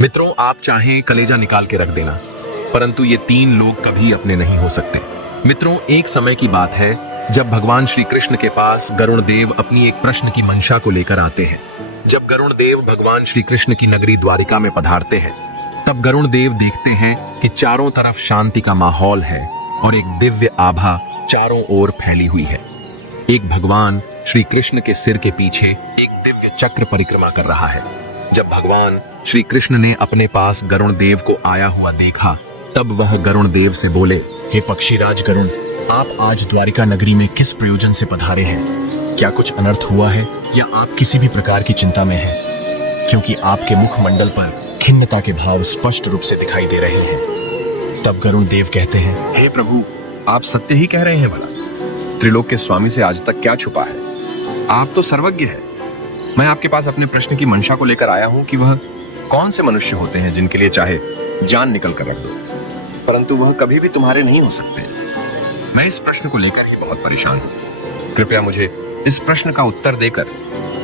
मित्रों, आप चाहें कलेजा निकाल के रख देना, परंतु ये तीन लोग कभी अपने नहीं हो सकते। मित्रों, एक समय की बात है जब भगवान श्री कृष्ण के पास गरुण देव अपनी एक प्रश्न की मंशा को लेकर आते हैं। जब गरुण देव भगवान श्री कृष्ण की नगरी द्वारिका में पधारते हैं, तब गरुण देव देखते हैं कि चारों तरफ शांति का माहौल है और एक दिव्य आभा चारों ओर फैली हुई है। एक भगवान श्री कृष्ण के सिर के पीछे एक दिव्य चक्र परिक्रमा कर रहा है। जब भगवान श्री कृष्ण ने अपने पास गरुण देव को आया हुआ देखा, तब वह गरुण देव से बोले, हे पक्षीराज गरुण, आप आज द्वारिका नगरी में किस प्रयोजन से पधारे हैं? क्या कुछ अनर्थ हुआ है या आप किसी भी प्रकार की चिंता में हैं? क्योंकि आपके मुखमंडल पर खिन्नता के भाव स्पष्ट रूप से दिखाई दे रहे हैं। तब गरुण देव कहते हैं, हे प्रभु, आप सत्य ही कह रहे हैं भला। त्रिलोक के स्वामी से आज तक क्या छुपा है? आप तो सर्वज्ञ हैं। मैं आपके पास अपने प्रश्न की मंशा को लेकर आया हूं कि वह कौन से मनुष्य होते हैं जिनके लिए चाहे जान निकल कर रख दो, परंतु वह कभी भी तुम्हारे नहीं हो सकते। मैं इस प्रश्न को लेकर ही बहुत परेशान हूं। कृपया मुझे इस प्रश्न का उत्तर देकर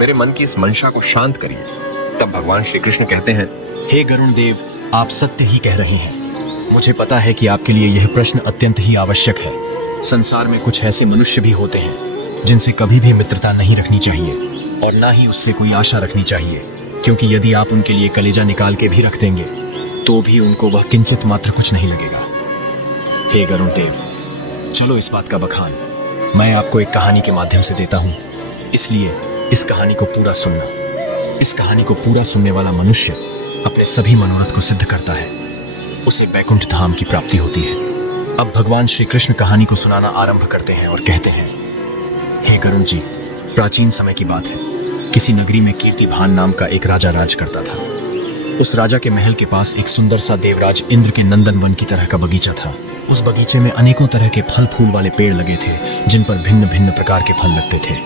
मेरे मन की इस मंशा को शांत करिए। तब भगवान श्री कृष्ण कहते हैं, हे गरुण देव, आप सत्य ही कह रहे हैं। मुझे पता है कि आपके लिए यह प्रश्न अत्यंत ही आवश्यक है। संसार में कुछ ऐसे मनुष्य भी होते हैं जिनसे कभी भी मित्रता नहीं रखनी चाहिए और ना ही उससे कोई आशा रखनी चाहिए, क्योंकि यदि आप उनके लिए कलेजा निकाल के भी रख देंगे तो भी उनको वह किंचित मात्र कुछ नहीं लगेगा। हे गरुण देव, चलो इस बात का बखान मैं आपको एक कहानी के माध्यम से देता हूं, इसलिए इस कहानी को पूरा सुनना। इस कहानी को पूरा सुनने वाला मनुष्य अपने सभी मनोरथ को सिद्ध करता है, उसे बैकुंठ धाम की प्राप्ति होती है। अब भगवान श्री कृष्ण कहानी को सुनाना आरंभ करते हैं और कहते हैं, हे गरुण जी, प्राचीन समय की बात है। किसी नगरी में कीर्तिभान नाम का एक राजा राज करता था। उस राजा के महल के पास एक सुंदर सा देवराज इंद्र के नंदन वन की तरह का बगीचा था। उस बगीचे में अनेकों तरह के फल फूल वाले पेड़ लगे थे, जिन पर भिन्न भिन्न प्रकार के फल लगते थे।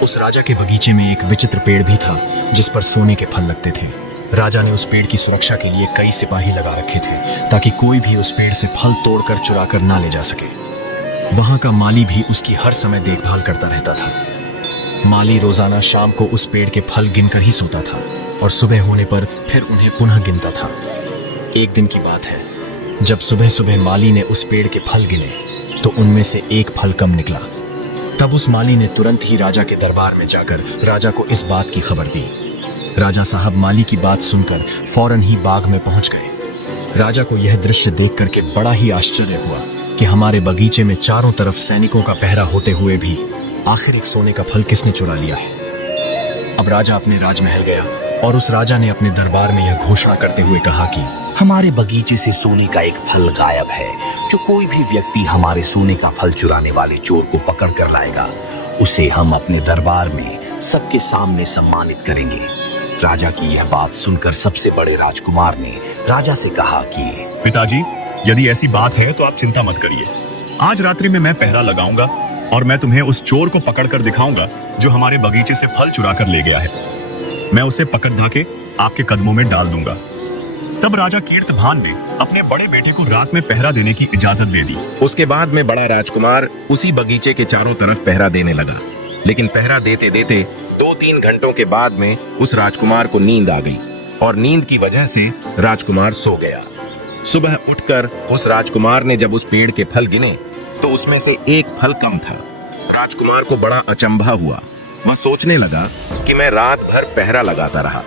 उस राजा के बगीचे में एक विचित्र पेड़ भी था, जिस पर सोने के फल लगते थे। राजा ने उस पेड़ की सुरक्षा के लिए कई सिपाही लगा रखे थे, ताकि कोई भी उस पेड़ से फल तोड़कर चुरा कर ना ले जा सके। वहां का माली भी उसकी हर समय देखभाल करता रहता था। माली रोजाना शाम को उस पेड़ के फल गिनकर ही सोता था और सुबह होने पर फिर उन्हें पुनः गिनता था। एक दिन की बात है, जब सुबह सुबह माली ने उस पेड़ के फल गिने तो उनमें से एक फल कम निकला। तब उस माली ने तुरंत ही राजा के दरबार में जाकर राजा को इस बात की खबर दी। राजा साहब माली की बात सुनकर फौरन ही बाग में पहुंच गए। राजा को यह दृश्य देख करके बड़ा ही आश्चर्य हुआ कि हमारे बगीचे में चारों तरफ सैनिकों का पहरा होते हुए भी आखिर एक सोने का फल किसने चुरा लिया है। अब राजा अपने राजमहल गया और उस राजा ने अपने दरबार में यह घोषणा करते हुए कहा कि हमारे बगीचे से सोने का एक फल गायब है। जो कोई भी व्यक्ति हमारे सोने का फल चुराने वाले चोर को पकड़ कर लाएगा, उसे हम अपने दरबार में सबके सामने सम्मानित करेंगे। राजा की यह बात सुनकर सबसे बड़े राजकुमार ने राजा से कहा कि पिताजी, यदि ऐसी बात है तो आप चिंता मत करिए। आज रात्रि में मैं पहरा लगाऊंगा और मैं तुम्हें उस चोर को पकड़कर दिखाऊंगा जो हमारे बगीचे से फल चुरा कर ले गया है। मैं उसे पकड़ धाके आपके कदमों में डाल दूंगा। तब राजा कीर्तिभान ने अपने बड़े बेटे को रात में पहरा देने की इजाजत दे दी। उसके बाद में बड़ा राजकुमार उसी बगीचे के चारों तरफ पहरा देने लगा। लेकिन पहरा देते देते 2-3 घंटों के बाद में उस राजकुमार को नींद आ गई और नींद की वजह से राजकुमार सो गया। सुबह उठकर उस राजकुमार ने जब उस पेड़ के फल गिने तो उसमें से एक फल कम था। राजकुमार को बड़ा अचंभा हुआ। वह सोचने लगा कि मैं रात भर पहरा लगाता रहा,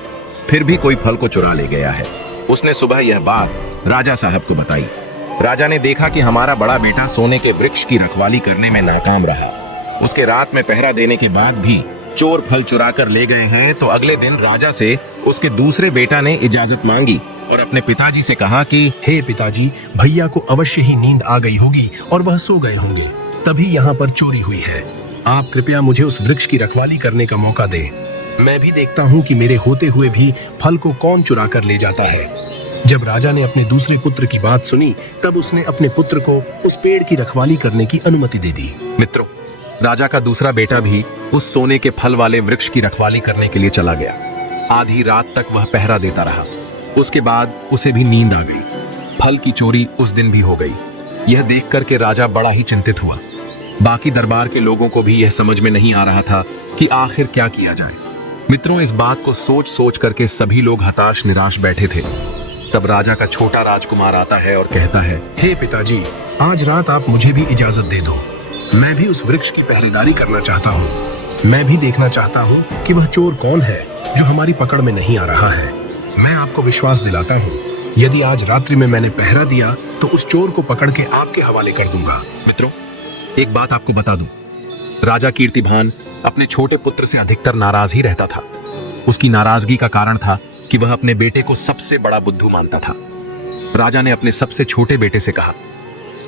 फिर भी कोई फल को चुरा ले गया है। उसने सुबह यह बात राजा साहब को बताई। राजा ने देखा कि हमारा बड़ा बेटा सोने के वृक्ष की रखवाली करने में नाकाम रहा। उसके रात में पहरा देने के बाद भी चोर फल चुरा कर ले गए हैं। तो अगले दिन राजा से उसके दूसरे बेटा ने इजाजत मांगी और अपने पिताजी से कहा कि हे पिताजी, भैया को अवश्य ही नींद आ गई होगी और वह सो गए होंगे, तभी यहाँ पर चोरी हुई है। आप कृपया मुझे उस वृक्ष की रखवाली करने का मौका दें। मैं भी देखता हूँ कि मेरे होते हुए भी फल को कौन चुरा कर ले जाता है। जब राजा ने अपने दूसरे पुत्र की बात सुनी, तब उसने अपने पुत्र को उस पेड़ की रखवाली करने की अनुमति दे दी। मित्रों, राजा का दूसरा बेटा भी उस सोने के फल वाले वृक्ष की रखवाली करने के लिए चला गया। आधी रात तक वह पहरा देता रहा। उसके बाद उसे भी नींद आ गई। फल की चोरी उस दिन भी हो गई। यह देख कर के राजा बड़ा ही चिंतित हुआ। बाकी दरबार के लोगों को भी यह समझ में नहीं आ रहा था कि आखिर क्या किया जाए। मित्रों, इस बात को सोच सोच करके सभी लोग हताश निराश बैठे थे। तब राजा का छोटा राजकुमार आता है और कहता है, हे पिताजी, आज रात आप मुझे भी इजाजत दे दो। मैं भी उस वृक्ष की पहरेदारी करना चाहता हूँ। मैं भी देखना चाहता हूँ कि वह चोर कौन है जो हमारी पकड़ में नहीं आ रहा है। मैं आपको विश्वास दिलाता हूँ, यदि आज रात्रि में मैंने पहरा दिया तो उस चोर को पकड़ के आपके हवाले कर दूंगा। मित्रों, एक बात आपको बता दूं, राजा कीर्तिभान अपने छोटे पुत्र से अधिकतर नाराज ही रहता था। उसकी नाराजगी का कारण था कि वह अपने बेटे को सबसे बड़ा बुद्धू मानता था। राजा ने अपने सबसे छोटे बेटे से कहा,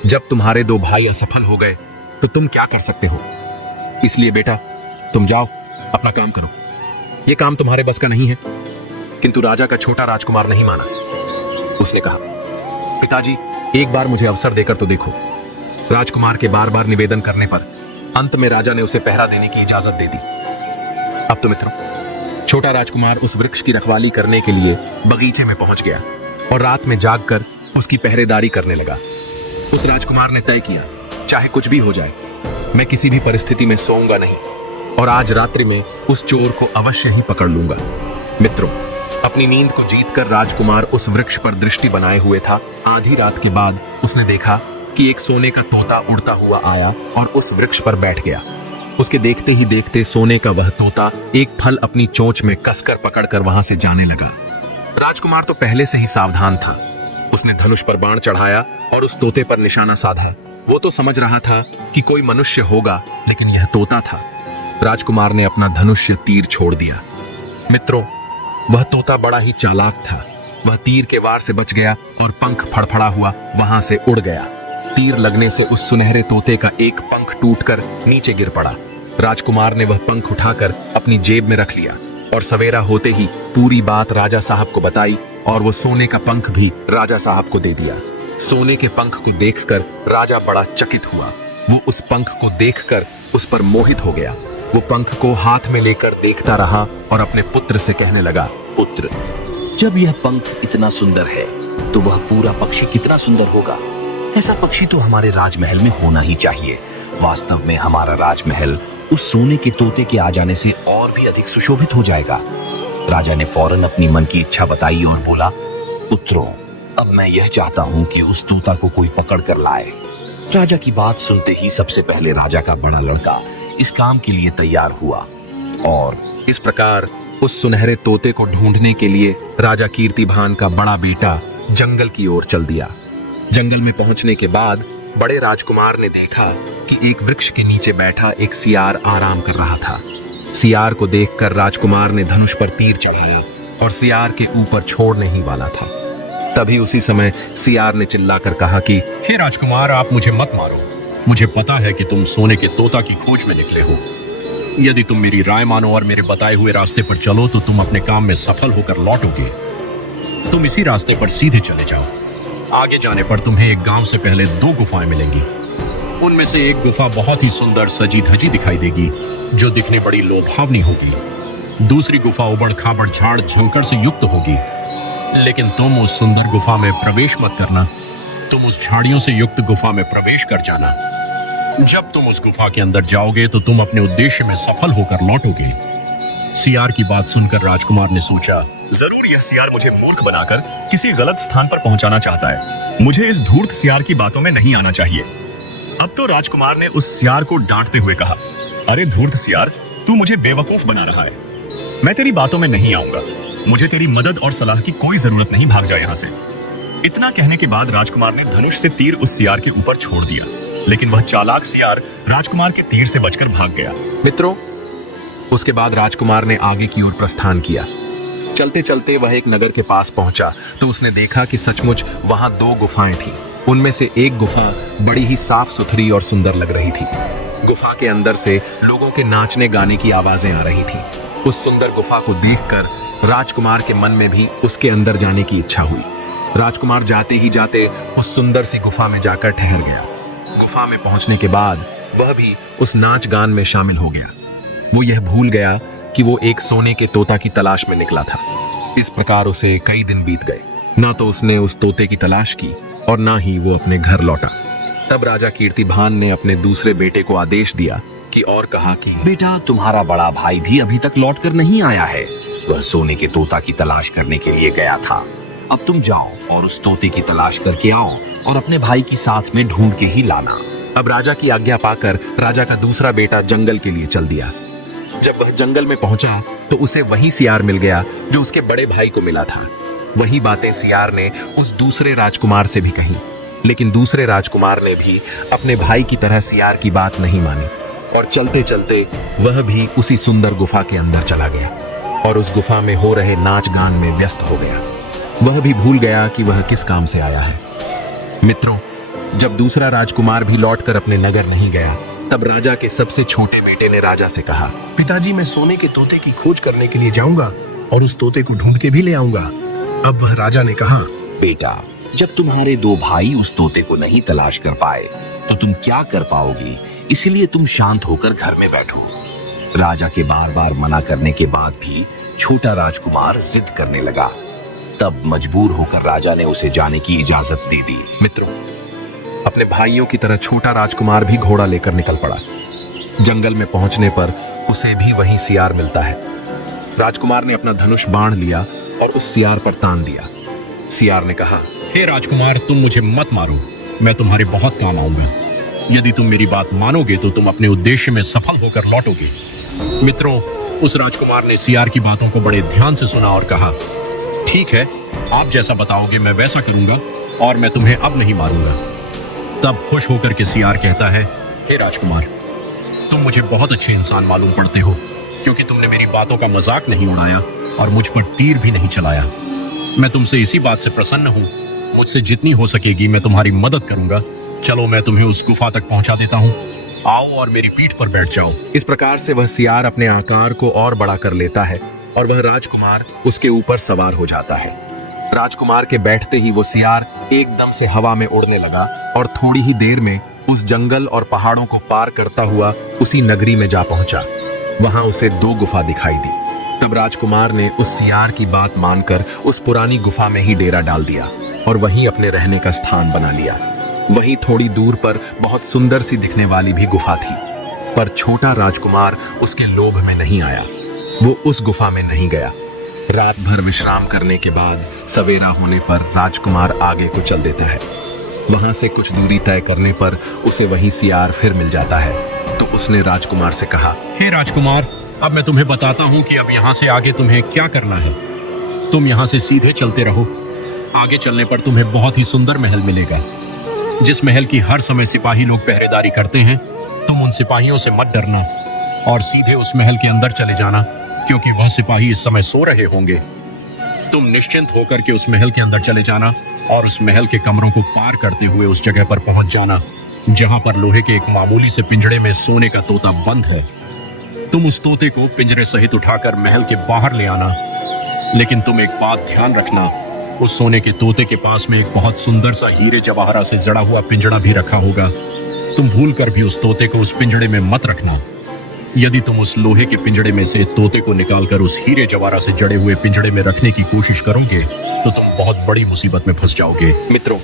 जब तुम्हारे दो भाई असफल हो गए तो तुम क्या कर सकते हो? इसलिए बेटा, तुम जाओ, अपना काम करो। यह काम तुम्हारे बस का नहीं है। किंतु राजा का छोटा राजकुमार नहीं माना। उसने कहा, पिताजी, एक बार मुझे अवसर देकर तो देखो। राजकुमार के बार बार निवेदन करने पर अंत में राजा ने उसे पहरा देने की इजाजत दे दी। अब तो मित्रों, छोटा राजकुमार उस वृक्ष की रखवाली करने के लिए बगीचे में पहुंच गया और रात में जागकर उसकी पहरेदारी करने लगा। उस राजकुमार ने तय किया, चाहे कुछ भी हो जाए, मैं किसी भी परिस्थिति में सोऊंगा नहीं और आज रात्रि में उस चोर को अवश्य ही पकड़ लूंगा। मित्रों, अपनी नींद को जीतकर राजकुमार उस वृक्ष पर दृष्टि बनाए हुए था। आधी रात के बाद उसने देखा कि एक सोने का तोता उड़ता हुआ आया और उस वृक्ष पर बैठ गया। उसके देखते ही देखते सोने का वह तोता एक फल अपनी चोंच में कसकर पकड़कर वहां से जाने लगा। राजकुमार तो पहले से ही सावधान था। उसने धनुष पर बाण चढ़ाया और उस तोते पर निशाना साधा। वो तो समझ रहा था कि कोई मनुष्य होगा, लेकिन यह तोता था। राजकुमार ने अपना धनुष्य तीर छोड़ दिया। मित्रों, वह तोता बड़ा ही चालाक था। वह तीर के वार से बच गया और पंख फड़फड़ा हुआ वहां से उड़ गया। तीर लगने से उस सुनहरे तोते का एक पंख टूटकर नीचे गिर पड़ा। राजकुमार ने वह पंख उठाकर अपनी जेब में रख लिया और सवेरा होते ही पूरी बात राजा साहब को बताई और वो सोने का पंख भी राजा साहब को दे दिया। सोने के पंख को देखकर राजा बड़ा चकित हुआ। वो उस पंख को देखकर उस पर मोहित हो गया। वो पंख को हाथ में लेकर देखता रहा और अपने पुत्र से कहने लगा, पुत्र, जब यह पंख इतना सुंदर है तो वह पूरा पक्षी कितना सुंदर होगा। ऐसा पक्षी तो हमारे राजमहल में होना ही चाहिए। वास्तव में हमारा राजमहल उस सोने के तोते के आ जाने से और भी अधिक सुशोभित हो जाएगा। राजा ने फौरन अपनी मन की इच्छा बताई और बोला, पुत्रों, अब मैं यह चाहता हूं कि उस तोता को कोई पकड़ कर लाए। राजा की बात सुनते ही सबसे पहले राजा का बड़ा लड़का इस काम के लिए तैयार हुआ और इस प्रकार उस सुनहरे तोते को ढूंढने के लिए राजा कीर्तिभान का बड़ा बेटा जंगल की ओर चल दिया। जंगल में पहुंचने के बाद बड़े राजकुमार ने देखा कि एक वृक्ष के नीचे बैठा एक सियार आराम कर रहा था। सियार को देखकर राजकुमार ने धनुष पर तीर चढ़ाया और सियार के ऊपर छोड़ने ही वाला था। तभी उसी समय सियार ने चिल्लाकर कहा कि हे राजकुमार, आप मुझे मत मारो। मुझे पता है कि तुम सोने के तोता की खोज में निकले हो। यदि तुम मेरी राय मानो और मेरे बताए हुए रास्ते पर चलो तो तुम अपने काम में सफल होकर लौटोगे। तुम इसी रास्ते पर सीधे चले जाओ। आगे जाने पर तुम्हें एक गांव से पहले 2 गुफाएं मिलेंगी। उनमें से एक गुफा बहुत ही सुंदर सजी धजी दिखाई देगी, जो दिखने बड़ी लोभावनी होगी। दूसरी गुफा उबड़ खाबड़ झाड़ झंकड़ से युक्त होगी, लेकिन तुम उस सुंदर गुफा में प्रवेश मत करना। तुम उस झाड़ियों से युक्त गुफा में प्रवेश कर जाना। जब तुम उस गुफा के अंदर जाओगे तो तुम अपने उद्देश्य में सफल होकर लौटोगे। सियार की बात सुनकर राजकुमार ने सोचा, जरूर यह सियार मुझे मूर्ख बनाकर किसी गलत स्थान पर पहुंचाना चाहता है। मुझे इस धूर्त सियार की बातों में नहीं आना चाहिए। अब तो राजकुमार ने उस सियार को डांटते हुए कहा, अरे धूर्त सियार, तू मुझे बेवकूफ बना रहा है। मैं तेरी बातों में नहीं आऊंगा। मुझे तेरी मदद और सलाह की कोई जरूरत नहीं, भाग जा यहां से। इतना कहने के बाद राजकुमार ने धनुष से तीर उस सियार के ऊपर छोड़ दिया, लेकिन वह चालाक सियार राजकुमार के तीर से बचकर भाग गया। मित्रों, उसके बाद राजकुमार ने आगे की ओर प्रस्थान किया। चलते चलते वह एक नगर के पास पहुंचा तो उसने देखा कि सचमुच वहां 2 गुफाएं थीं। उनमें से एक गुफा बड़ी ही साफ सुथरी और सुंदर लग रही थी। गुफा के अंदर से लोगों के नाचने गाने की आवाजें आ रही थीं। उस सुंदर गुफा को देखकर राजकुमार के मन में भी उसके अंदर जाने की इच्छा हुई। राजकुमार जाते ही जाते उस सुंदर सी गुफा में जाकर ठहर गया। गुफा में पहुंचने के बाद वह भी उस नाच गान में शामिल हो गया। वो यह भूल गया कि वो एक सोने के तोता की तलाश में निकला था। इस प्रकार उसे कई दिन बीत गए। ना तो उसने उस तोते की तलाश की और ना ही वो अपने घर लौटा। तब राजा कीर्तिभान ने अपने दूसरे बेटे को आदेश दिया कि और कहा कि बेटा, तुम्हारा बड़ा भाई भी अभी तक लौट कर नहीं आया है। वह सोने के तोता की तलाश करने के लिए गया था। अब तुम जाओ और उस तोते की तलाश करके आओ और अपने भाई की साथ में ढूंढ के ही लाना। अब राजा की आज्ञा पाकर राजा का दूसरा बेटा जंगल के लिए चल दिया। जब वह जंगल में पहुंचा तो उसे वही सियार मिल गया जो उसके बड़े भाई को मिला था। वही बातें सियार ने उस दूसरे राजकुमार से भी कही, लेकिन दूसरे राजकुमार ने भी अपने भाई की तरह सियार की बात नहीं मानी और चलते चलते वह भी उसी सुंदर गुफा के अंदर चला गया और उस गुफा में हो रहे नाच गान में व्यस्त हो गया। वह भी भूल गया कि वह किस काम से आया है। मित्रों, जब दूसरा राजकुमार भी लौटकर अपने नगर नहीं गया, तब राजा के सबसे छोटे बेटे ने राजा से कहा, पिताजी, मैं सोने के तोते की खोज करने के लिए जाऊंगा और उस तोते को ढूंढ के भी ले आऊंगा। अब वह राजा ने कहा, बेटा, जब तुम्हारे दो भाई उस तोते को नहीं तलाश कर पाए तो तुम क्या कर पाओगी, इसलिए तुम शांत होकर घर में बैठो। राजा के बार बार मना करने के बाद भी छोटा राजकुमार जिद करने लगा। तब मजबूर होकर राजा ने उसे जाने की इजाजत दे दी। मित्रों, अपने भाइयों की तरह छोटा राजकुमार भी घोड़ा लेकर निकल पड़ा। जंगल में पहुंचने पर उसे भी वही सियार मिलता है। राजकुमार ने अपना धनुष बाण लिया और उस सियार पर तान दिया। सियार ने कहा, हे राजकुमार, तुम मुझे मत मारो, मैं तुम्हारे बहुत काम आऊंगा। यदि तुम मेरी बात मानोगे तो तुम अपने उद्देश्य में सफल होकर लौटोगे। मित्रों, उस राजकुमार ने सियार की बातों को बड़े ध्यान से सुना और कहा, ठीक है, आप जैसा बताओगे मैं वैसा करूंगा और मैं तुम्हें अब नहीं मारूंगा। तब खुश होकर के सियार कहता है, हे राजकुमार, तुम मुझे बहुत अच्छे इंसान मालूम पड़ते हो, क्योंकि तुमने मेरी बातों का मजाक नहीं उड़ाया और मुझ पर तीर भी नहीं चलाया। मैं तुमसे इसी बात से प्रसन्न हूँ। मुझसे जितनी हो सकेगी मैं तुम्हारी मदद करूंगा। चलो, मैं तुम्हें उस गुफा तक पहुंचा देता हूँ। आओ और मेरी पीठ पर बैठ जाओ। इस प्रकार से वह सियार अपने आकार को और बड़ा कर लेता है और वह राजकुमार उसके ऊपर सवार हो जाता है। राजकुमार के बैठते ही वो सियार एकदम से हवा में उड़ने लगा और थोड़ी ही देर में उस जंगल और पहाड़ों को पार करता हुआ उसी नगरी में जा पहुंचा। वहां उसे दो गुफा दिखाई दी। तब राजकुमार ने उस सियार की बात मानकर उस पुरानी गुफा में ही डेरा डाल दिया और वहीं अपने रहने का स्थान बना लिया। वहीं थोड़ी दूर पर बहुत सुंदर सी दिखने वाली भी गुफा थी, पर छोटा राजकुमार उसके लोभ में नहीं आया। वो उस गुफा में नहीं गया। रात भर विश्राम करने के बाद सवेरा होने पर राजकुमार आगे को चल देता है। वहां से कुछ दूरी तय करने पर उसे वही सियार फिर मिल जाता है। तो उसने राजकुमार से कहा, हे राजकुमार, अब मैं तुम्हें बताता हूँ कि अब यहाँ से आगे तुम्हें क्या करना है। तुम यहाँ से सीधे चलते रहो। आगे चलने पर तुम्हें बहुत ही सुंदर महल मिलेगा, जिस महल की हर समय सिपाही लोग पहरेदारी करते हैं। तुम उन सिपाहियों से मत डरना और सीधे उस महल के अंदर चले जाना, क्योंकि वह सिपाही इस समय सो रहे होंगे। तुम निश्चिंत होकर के उस महल के अंदर चले जाना और उस महल के कमरों को पार करते हुए उस जगह पर पहुंच जाना जहां पर लोहे के एक मामूली से पिंजड़े में सोने का तोता बंद है। तुम उस तोते को पिंजरे सहित उठाकर महल के बाहर ले आना। लेकिन तुम एक बात ध्यान रखना, उस सोने के तोते के पास में एक बहुत सुंदर सा हीरे जवाहरा से जड़ा हुआ पिंजड़ा भी रखा होगा। तुम भूल कर भी उस तोते को उस पिंजड़े में मत रखना। यदि तुम उस लोहे के पिंजड़े में से तोते को निकालकर उस हीरे जवाहरा से जड़े हुए पिंजड़े में रखने की कोशिश करोगे तो तुम बहुत बड़ी मुसीबत में फंस जाओगे। मित्रों,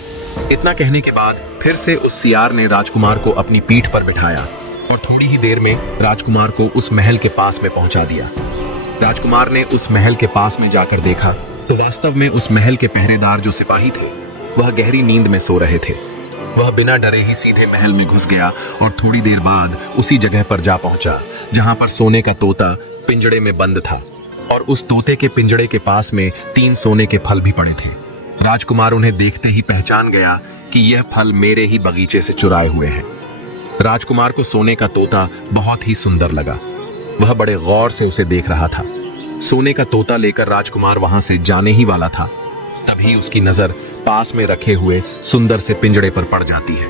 इतना कहने के बाद फिर से उस सियार ने राजकुमार को अपनी पीठ पर बिठाया और थोड़ी ही देर में राजकुमार को उस महल के पास में पहुंचा दिया। राजकुमार ने उस महल के पास में जाकर देखा तो वास्तव में उस महल के पहरेदार जो सिपाही थे वह गहरी नींद में सो रहे थे। वह बिना डरे ही सीधे महल में घुस गया और थोड़ी देर बाद उसी जगह पर जा पहुंचा जहां पर सोने का तोता पिंजड़े में बंद था और उस तोते के पिंजड़े के पास में 3 सोने के फल भी पड़े थे। राजकुमार उन्हें देखते ही पहचान गया कि यह फल मेरे ही बगीचे से चुराए हुए हैं। राजकुमार को सोने का तोता बहुत ही सुंदर लगा। वह बड़े गौर से उसे देख रहा था। सोने का तोता लेकर राजकुमार वहां से जाने ही वाला था, तभी उसकी नजर पास में रखे हुए सुंदर से पिंजड़े पर पड़ जाती है।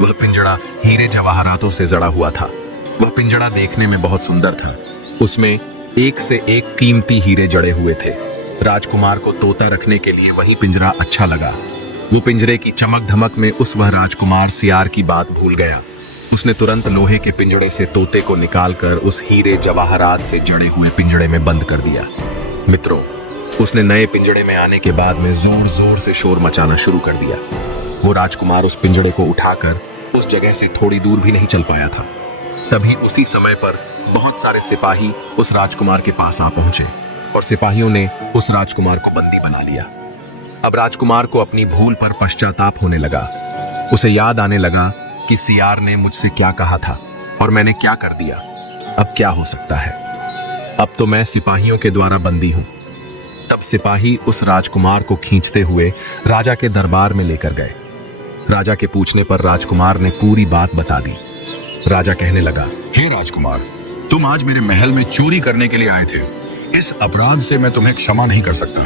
वह पिंजड़ा हीरे जवाहरातों से जड़ा हुआ था। वह पिंजड़ा देखने में बहुत सुंदर था। उसमें एक से एक कीमती हीरे जड़े हुए थे। राजकुमार को तोता रखने के लिए वही पिंजरा अच्छा लगा। वो पिंजरे की चमक धमक में वह राजकुमार सियार की बात भूल गया। उसने तुरंत लोहे के पिंजड़े से तोते को निकालकर उस हीरे जवाहरात से जड़े हुए पिंजड़े में बंद कर दिया। मित्रों, उसने नए पिंजड़े में आने के बाद में जोर जोर से शोर मचाना शुरू कर दिया। वो राजकुमार उस पिंजड़े को उठाकर उस जगह से थोड़ी दूर भी नहीं चल पाया था। तभी उसी समय पर बहुत सारे सिपाही उस राजकुमार के पास आ पहुंचे और सिपाहियों ने उस राजकुमार को बंदी बना लिया। अब राजकुमार को अपनी भूल पर पश्चाताप होने लगा। उसे याद आने लगा कि सियार ने मुझसे क्या कहा था और मैंने क्या कर दिया। अब क्या हो सकता है? अब तो मैं सिपाहियों के द्वारा बंदी हूं। तब सिपाही उस राजकुमार को खींचते हुए राजा के दरबार में लेकर गए। राजा के पूछने पर राजकुमार ने पूरी बात बता दी। राजा कहने लगा, हे राजकुमार, तुम आज मेरे महल में चोरी करने के लिए आए थे। इस अपराध से मैं तुम्हें क्षमा नहीं कर सकता।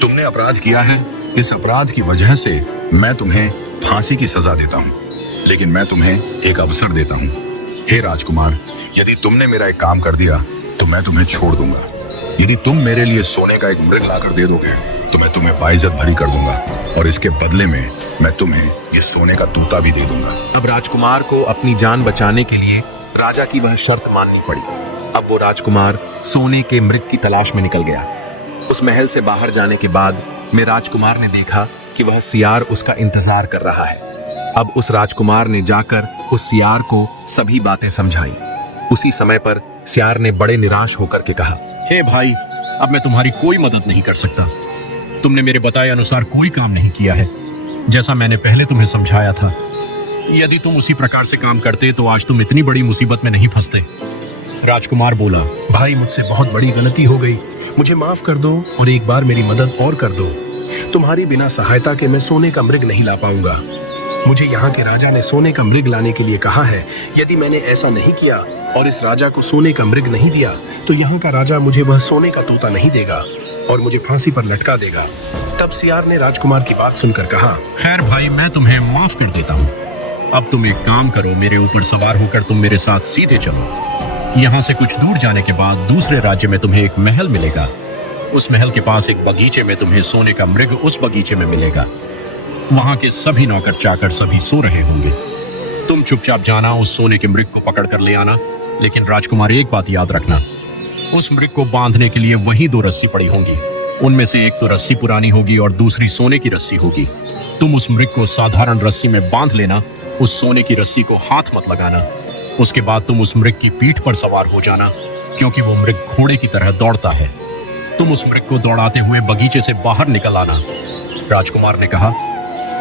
तुमने अपराध किया है, इस अपराध की वजह से मैं तुम्हें फांसी की सजा देता हूँ। लेकिन मैं तुम्हें एक अवसर देता हूँ। हे राजकुमार, यदि तुमने मेरा एक काम कर दिया तो मैं तुम्हें छोड़ दूंगा। यदि तुम मेरे लिए सोने का एक मृग लाकर दे दोगे तो मैं तुम्हें बाइज्जत भरी कर दूंगा और इसके बदले में मैं तुम्हें ये सोने का तूता भी दे दूंगा। अब राजकुमार को अपनी जान बचाने के लिए राजा की वह शर्त माननी पड़ी। अब वो राजकुमार सोने के मृग की तलाश में निकल गया। उस महल से बाहर जाने के बाद में राजकुमार ने देखा कि वह सियार उसका इंतजार कर रहा है। अब उस राजकुमार ने जाकर उस सियार को सभी बातें समझाई। उसी समय पर सियार ने बड़े निराश होकर के कहा, हे भाई, अब मैं तुम्हारी कोई मदद नहीं कर सकता। तुमने मेरे बताए अनुसार कोई काम नहीं किया है, जैसा मैंने पहले तुम्हें समझाया था। यदि तुम उसी प्रकार से काम करते तो आज तुम इतनी बड़ी मुसीबत में नहीं फंसते। राजकुमार बोला, भाई, मुझसे बहुत बड़ी गलती हो गई, मुझे माफ कर दो और एक बार मेरी मदद और कर दो। तुम्हारी बिना सहायता के मैं सोने का मृग नहीं ला पाऊंगा। मुझे यहाँ के राजा ने सोने का मृग लाने के लिए कहा है। यदि मैंने ऐसा नहीं किया और इस राजा को सोने का मृग नहीं दिया तो यहाँ का राजा मुझे वह सोने का तोता नहीं देगा और मुझे फांसी पर लटका देगा। तब सियार ने राजकुमार की बात सुनकर कहा, खैर भाई, मैं तुम्हें माफ कर देता हूँ। अब तुम एक काम करो, मेरे ऊपर सवार होकर तुम मेरे साथ सीधे चलो। यहाँ से कुछ दूर जाने के बाद दूसरे राज्य में तुम्हें एक महल मिलेगा। उस महल के पास एक बगीचे में तुम्हें सोने का मृग उस बगीचे में मिलेगा। वहां के सभी नौकर चाकर सभी सो रहे होंगे। तुम चुपचाप जाना, उस सोने के मृग को पकड़ कर ले आना। लेकिन राजकुमार, एक बात याद रखना, उस मृग को बांधने के लिए वही 2 रस्सी पड़ी होंगी। उनमें से एक तो रस्सी पुरानी होगी और दूसरी सोने की रस्सी होगी। तुम उस मृग को साधारण रस्सी में बांध लेना, उस सोने की रस्सी को हाथ मत लगाना। उसके बाद तुम उस मृग की पीठ पर सवार हो जाना, क्योंकि वो मृग घोड़े की तरह दौड़ता है। तुम उस मृग को दौड़ाते हुए बगीचे से बाहर निकल आना। राजकुमार ने कहा,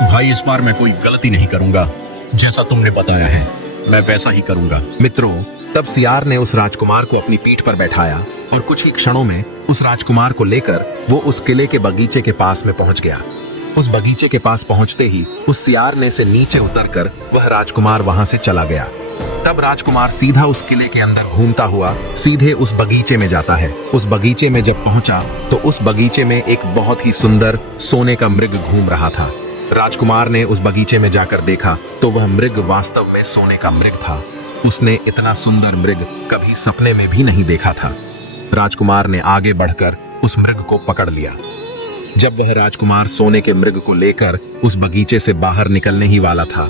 भाई, इस बार मैं कोई गलती नहीं करूंगा। जैसा तुमने बताया है मैं वैसा ही करूंगा। मित्रों, तब सियार ने उस राजकुमार को अपनी पीठ पर बैठाया और कुछ ही क्षणों में उस राजकुमार को लेकर वो उस किले के बगीचे के पास में पहुंच गया। उस बगीचे के पास पहुंचते ही उस सियार ने से नीचे उतरकर वह राजकुमार वहां से चला गया। तब राजकुमार सीधा उस किले के अंदर घूमता हुआ सीधे उस बगीचे में जाता है। उस बगीचे में जब पहुंचा तो उस बगीचे में एक बहुत ही सुंदर सोने का मृग घूम रहा था। राजकुमार ने उस बगीचे में जाकर देखा तो वह मृग वास्तव में सोने का मृग था। उसने इतना सुंदर मृग कभी सपने में भी नहीं देखा था। राजकुमार ने आगे बढ़कर उस मृग को पकड़ लिया। जब वह राजकुमार सोने के मृग को लेकर उस बगीचे से बाहर निकलने ही वाला था,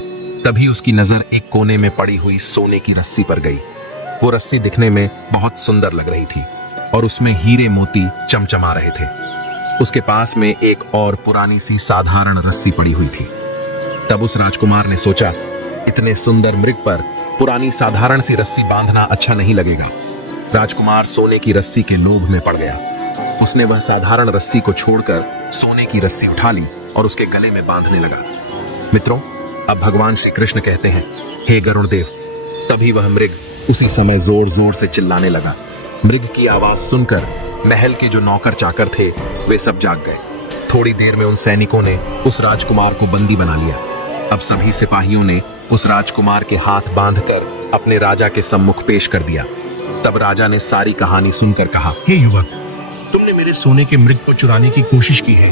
तभी उसकी नजर एक कोने में पड़ी हुई सोने की रस्सी पर गई। वो रस्सी दिखने में बहुत सुंदर लग रही थी और उसमें हीरे मोती चमचमा रहे थे। उसके पास में एक और पुरानी सी साधारण रस्सी पड़ी हुई थी। तब उस राजकुमार ने सोचा, इतने सुंदर मृग पर पुरानी साधारण सी रस्सी बांधना अच्छा नहीं लगेगा। राजकुमार सोने की रस्सी के लोभ में पड़ गया। उसने वह साधारण रस्सी को छोड़कर सोने की रस्सी उठा ली और उसके गले में बांधने लगा। मित्रों, अब भगवान श्री कृष्ण कहते हैं, हे गरुण देव। तभी वह मृग उसी समय जोर जोर से चिल्लाने लगा। मृग की आवाज सुनकर महल के जो नौकर चाकर थे वे सब जाग गए। थोड़ी देर में उन सैनिकों ने उस राजकुमार को बंदी बना लिया। अब सभी सिपाहियों ने उस राजकुमार के हाथ बांधकर अपने राजा के सम्मुख पेश कर दिया। तब राजा ने सारी कहानी सुनकर कहा, हे युवक, तुमने मेरे सोने के मृग को चुराने की कोशिश की है,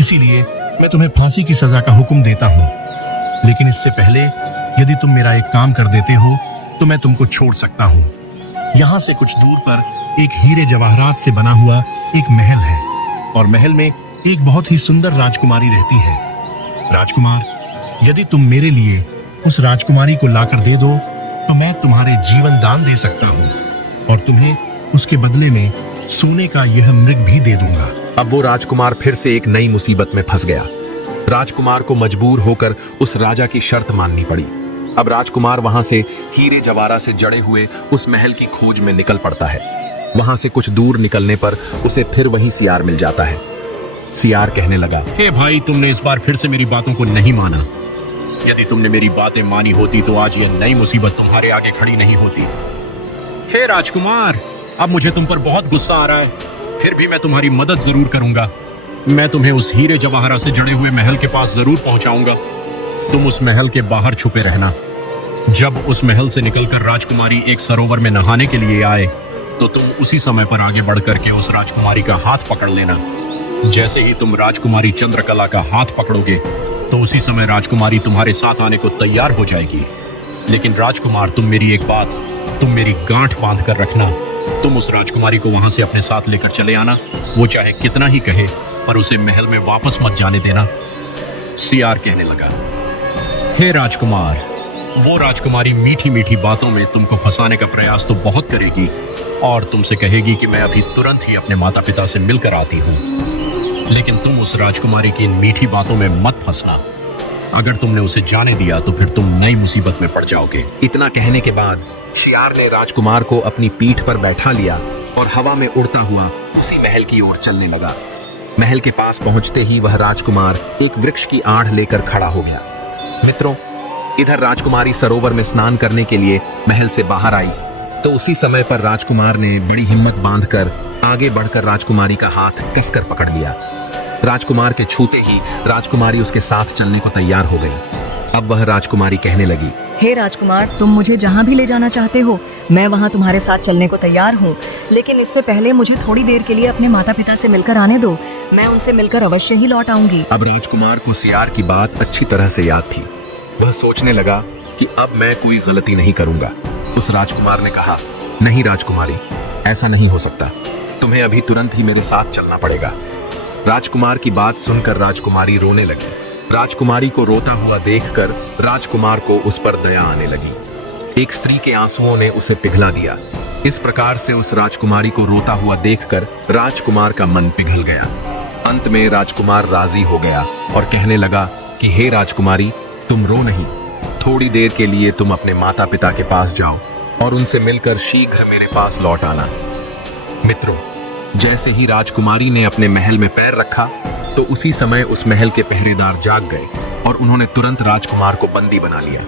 इसीलिए मैं तुम्हें फांसी की सजा का हुक्म देता हूँ। लेकिन इससे पहले यदि तुम मेरा एक काम कर देते हो तो मैं तुमको छोड़ सकता हूँ। यहाँ से कुछ दूर पर एक हीरे जवाहरात से बना हुआ एक महल है और महल में एक बहुत ही सुंदर राजकुमारी रहती है। राजकुमार, यदि तुम मेरे लिए उस राजकुमारी को लाकर दे दो तो मैं तुम्हारे जीवन दान दे सकता हूँ और तुम्हें उसके बदले में सोने का यह मृग भी दे दूंगा। अब वो राजकुमार फिर से एक नई मुसीबत में फंस गया। राजकुमार को मजबूर होकर उस राजा की शर्त माननी पड़ी। अब राजकुमार वहां से हीरे जवाहरात से जड़े हुए उस महल की खोज में निकल पड़ता है। वहां से कुछ दूर निकलने पर उसे फिर वही सियार मिल जाता है। सियार कहने लगा, हे भाई, तुमने इस बार फिर से मेरी बातों को नहीं माना। यदि तुमने मेरी बातें मानी होती तो आज ये नई मुसीबत तुम्हारे आगे खड़ी नहीं होती। हे राजकुमार, अब मुझे तुम पर बहुत गुस्सा आ रहा है, फिर भी मैं तुम्हारी मदद जरूर करूंगा। मैं तुम्हें उस हीरे जवाहरात से जड़े हुए महल के पास जरूर पहुंचाऊंगा। तुम उस महल के बाहर छुपे रहना। जब उस महल से निकलकर राजकुमारी एक सरोवर में नहाने के लिए आए तो तुम उसी समय पर आगे बढ़ करके उस राजकुमारी का हाथ पकड़ लेना। जैसे ही तुम राजकुमारी चंद्रकला का हाथ पकड़ोगे तो उसी समय राजकुमारी तुम्हारे साथ आने को तैयार हो जाएगी। लेकिन राजकुमार, तुम मेरी एक बात, तुम मेरी गांठ बांध कर रखना। तुम उस राजकुमारी को वहां से अपने साथ लेकर चले आना। वो चाहे कितना ही कहे पर उसे महल में वापस मत जाने देना। सियार कहने लगा, हे राजकुमार, वो राजकुमारी मीठी मीठी बातों में तुमको फंसाने का प्रयास तो बहुत करेगी और तुमसे कहेगी कि मैं अभी तुरंत ही अपने माता पिता से मिलकर आती हूँ। लेकिन तुम उस राजकुमारी की इन मीठी बातों में मत फंसना। अगर तुमने उसे जाने दिया तो फिर तुम नई मुसीबत में पड़ जाओगे। इतना कहने के बाद सियार ने राजकुमार को अपनी पीठ पर बैठा लिया और हवा में उड़ता हुआ उसी महल की ओर चलने लगा। महल के पास पहुंचते ही वह राजकुमार एक वृक्ष की आड़ लेकर खड़ा हो गया। मित्रों, इधर राजकुमारी सरोवर में स्नान करने के लिए महल से बाहर आई तो उसी समय पर राजकुमार ने बड़ी हिम्मत बांधकर आगे बढ़कर राजकुमारी का हाथ कसकर पकड़ लिया। राजकुमार के छूते ही राजकुमारी उसके साथ चलने को तैयार हो गई। अब वह राजकुमारी कहने लगी, हे राजकुमार, तुम मुझे जहाँ भी ले जाना चाहते हो मैं वहाँ तुम्हारे साथ चलने को तैयार हूँ। लेकिन इससे पहले मुझे थोड़ी देर के लिए अपने माता पिता से मिलकर आने दो। मैं उनसे मिलकर अवश्य ही लौट आऊंगी। अब राजकुमार को सियार की बात अच्छी तरह से याद थी। वह सोचने लगा कि अब मैं कोई गलती नहीं करूंगा। उस राजकुमार ने कहा, नहीं राजकुमारी, ऐसा नहीं हो सकता। तुम्हें अभी तुरंत ही मेरे साथ चलना पड़ेगा। राजकुमार की बात सुनकर राजकुमारी रोने लगी। राजकुमारी को रोता हुआ देखकर राजकुमार को उस पर दया आने लगी। एक स्त्री के आंसुओं ने उसे पिघला दिया। इस प्रकार से उस राजकुमारी को रोता हुआ देखकर राजकुमार का मन पिघल गया। अंत में राजकुमार राजी हो गया और कहने लगा कि हे राजकुमारी, तुम रो नहीं। थोड़ी देर के लिए तुम अपने माता पिता के पास जाओ और उनसे मिलकर शीघ्र मेरे पास लौट आना। मित्रों, जैसे ही राजकुमारी ने अपने महल में पैर रखा तो उसी समय उस महल के पहरेदार जाग गए और उन्होंने तुरंत राजकुमार को बंदी बना लिया।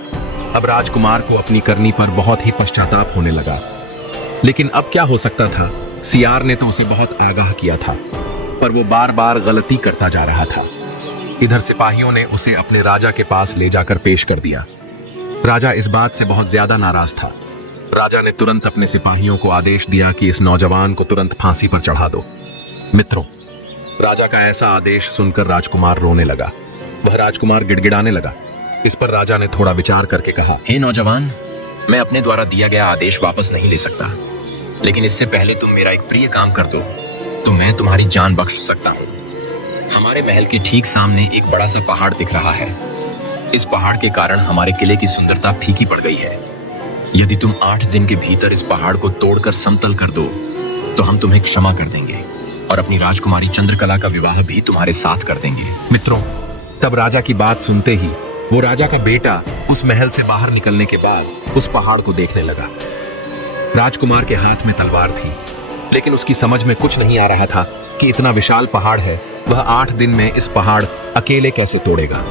अब राजकुमार को अपनी करनी पर बहुत ही पश्चाताप होने लगा। लेकिन अब क्या हो सकता था? सियार ने तो उसे बहुत आगाह किया था पर वो बार बार गलती करता जा रहा था। इधर सिपाहियों ने उसे अपने राजा के पास ले जाकर पेश कर दिया। राजा इस बात से बहुत ज्यादा नाराज था। राजा ने तुरंत अपने सिपाहियों को आदेश दिया कि इस नौजवान को तुरंत फांसी पर चढ़ा दो। मित्रों, राजा का ऐसा आदेश सुनकर राजकुमार रोने लगा। वह राजकुमार गिड़गिड़ाने लगा। इस पर राजा ने थोड़ा विचार करके कहा, हे नौजवान, मैं अपने द्वारा दिया गया आदेश वापस नहीं ले सकता, लेकिन इससे पहले तुम मेरा एक प्रिय काम कर दो तो मैं तुम्हारी जान बख्श सकता हूँ। हमारे महल के ठीक सामने एक बड़ा सा पहाड़ दिख रहा है। इस पहाड़ के कारण हमारे किले की सुंदरता फीकी पड़ गई है। यदि तुम 8 दिन के भीतर इस पहाड़ को तोड़कर समतल कर दो तो हम तुम्हें क्षमा कर देंगे और अपनी राजकुमारी चंद्रकला का विवाह भी तुम्हारे साथ कर देंगे। मित्रों, तब राजा की बात सुनते ही वो राजा का बेटा उस महल से बाहर निकलने के बाद उस पहाड़ को देखने लगा। राजकुमार के हाथ में तलवार थी, लेकिन उसकी समझ में कुछ नहीं आ रहा था कि इतना विशाल पहाड़ है, वह 8 दिन में इस पहाड़ अकेले कैसे तोड़ेगा।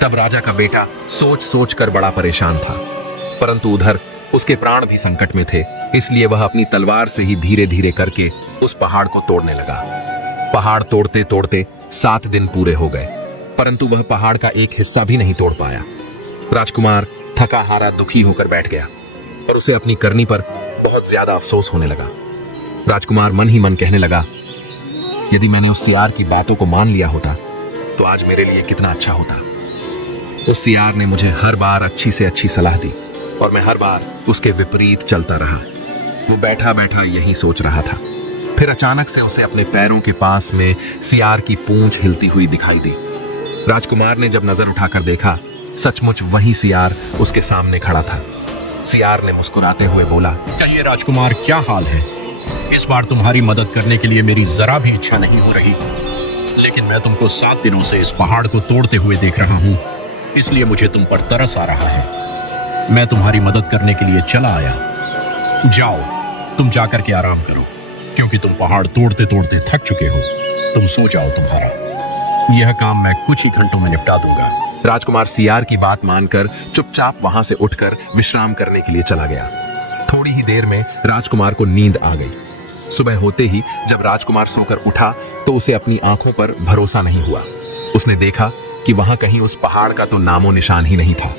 तब राजा का बेटा सोच सोच कर बड़ा परेशान था, परंतु उधर उसके प्राण भी संकट में थे, इसलिए वह अपनी तलवार से ही धीरे धीरे करके उस पहाड़ को तोड़ने लगा। पहाड़ तोड़ते तोड़ते 7 दिन पूरे हो गए, परंतु वह पहाड़ का एक हिस्सा भी नहीं तोड़ पाया। राजकुमार थका हारा दुखी होकर बैठ गया और उसे अपनी करनी पर बहुत ज्यादा अफसोस होने लगा। राजकुमार मन ही मन कहने लगा, यदि मैंने उस सियार की बातों को मान लिया होता तो आज मेरे लिए कितना अच्छा होता। उस सियार ने मुझे हर बार अच्छी से अच्छी सलाह दी और मैं हर बार उसके विपरीत चलता रहा। वो बैठा बैठा यही सोच रहा था। फिर अचानक से उसे अपने पैरों के पास में सियार की पूंछ हिलती हुई दिखाई दी। राजकुमार ने जब नजर उठाकर देखा, सचमुच वही सियार उसके सामने खड़ा था। सियार ने मुस्कुराते हुए बोला, कहिए राजकुमार, क्या हाल है? इस बार तुम्हारी मदद करने के लिए मेरी जरा भी इच्छा नहीं हो रही, लेकिन मैं तुमको 7 दिनों से इस पहाड़ को तोड़ते हुए देख रहा हूँ, इसलिए मुझे तुम पर तरस आ रहा है। मैं तुम्हारी मदद करने के लिए चला आया। जाओ, तुम जाकर के आराम करो, क्योंकि तुम पहाड़ तोड़ते तोड़ते थक चुके हो। तुम सो जाओ, तुम्हारा यह काम मैं कुछ ही घंटों में निपटा दूंगा। राजकुमार सियार की बात मानकर चुपचाप वहां से उठकर विश्राम करने के लिए चला गया। थोड़ी ही देर में राजकुमार को नींद आ गई। सुबह होते ही जब राजकुमार सोकर उठा तो उसे अपनी आंखों पर भरोसा नहीं हुआ। उसने देखा कि वहां कहीं उस पहाड़ का तो नामो निशान ही नहीं था।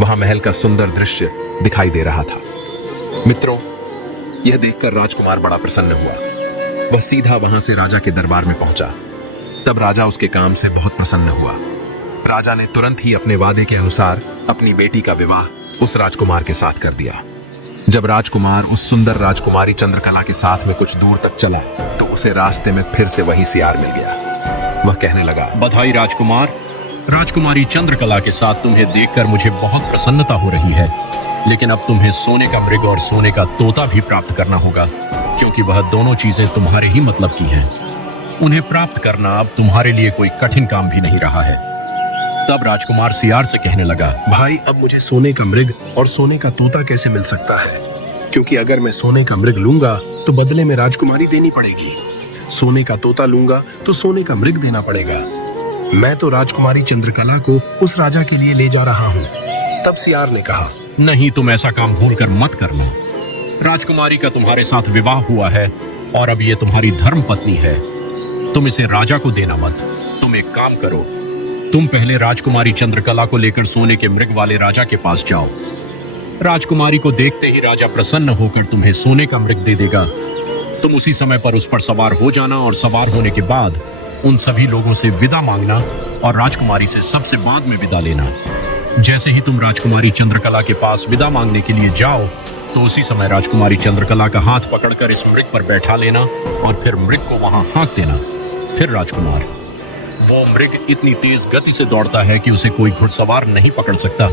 वहां महल का सुंदर दृश्य दिखाई दे रहा था। मित्रों, यह देखकर राजकुमार बड़ा प्रसन्न हुआ। वह सीधा वहां से राजा के दरबार में पहुंचा। तब राजा उसके काम से बहुत प्रसन्न हुआ। राजा ने तुरंत ही अपने वादे के अनुसार अपनी बेटी का विवाह उस राजकुमार के साथ कर दिया। जब राजकुमार उस सुंदर राजकुमारी चंद्रकला के साथ में कुछ दूर तक चला तो उसे रास्ते में फिर से वही सियार मिल गया। वह कहने लगा, बधाई राजकुमार। राजकुमारी चंद्रकला के साथ तुम्हें देखकर मुझे बहुत प्रसन्नता हो रही है, लेकिन अब तुम्हें सोने का मृग और सोने का तोता भी प्राप्त करना होगा, क्योंकि वह दोनों चीजें तुम्हारे ही मतलब की हैं। उन्हें प्राप्त करना अब तुम्हारे लिए कोई कठिन काम भी नहीं रहा है। तब राजकुमार सियार से कहने लगा, भाई, अब मुझे सोने का मृग और सोने का तोता कैसे मिल सकता है? क्योंकि अगर मैं सोने का मृग लूंगा तो बदले में राजकुमारी देनी पड़ेगी। सोने का तोता लूंगा तो सोने का मृग देना पड़ेगा। मैं तो राजकुमारी चंद्रकला को उस राजा के लिए ले जा रहा हूँ। तब सियार ने कहा, नहीं, तुम ऐसा काम भूलकर मत करना। राजकुमारी का तुम्हारे साथ विवाह हुआ है और अब ये तुम्हारी धर्म पत्नी है। तुम इसे राजा को देना मत। तुम एक काम करो, तुम पहले राजकुमारी चंद्रकला को लेकर सोने के मृग वाले राजा के पास जाओ। राजकुमारी को देखते ही राजा प्रसन्न होकर तुम्हें सोने का मृग दे देगा। तुम उसी समय पर उस पर सवार हो जाना और सवार होने के बाद उन सभी लोगों से विदा मांगना और राजकुमारी से सबसे बाद में विदा लेना। जैसे ही तुम राजकुमारी चंद्रकला के पास विदा मांगने के लिए जाओ तो उसी समय राजकुमारी चंद्रकला का हाथ पकड़कर इस मृग पर बैठा लेना और फिर मृग को वहां हाँक देना। फिर राजकुमार, वो मृग इतनी तेज गति से दौड़ता है कि उसे कोई घुड़सवार नहीं पकड़ सकता।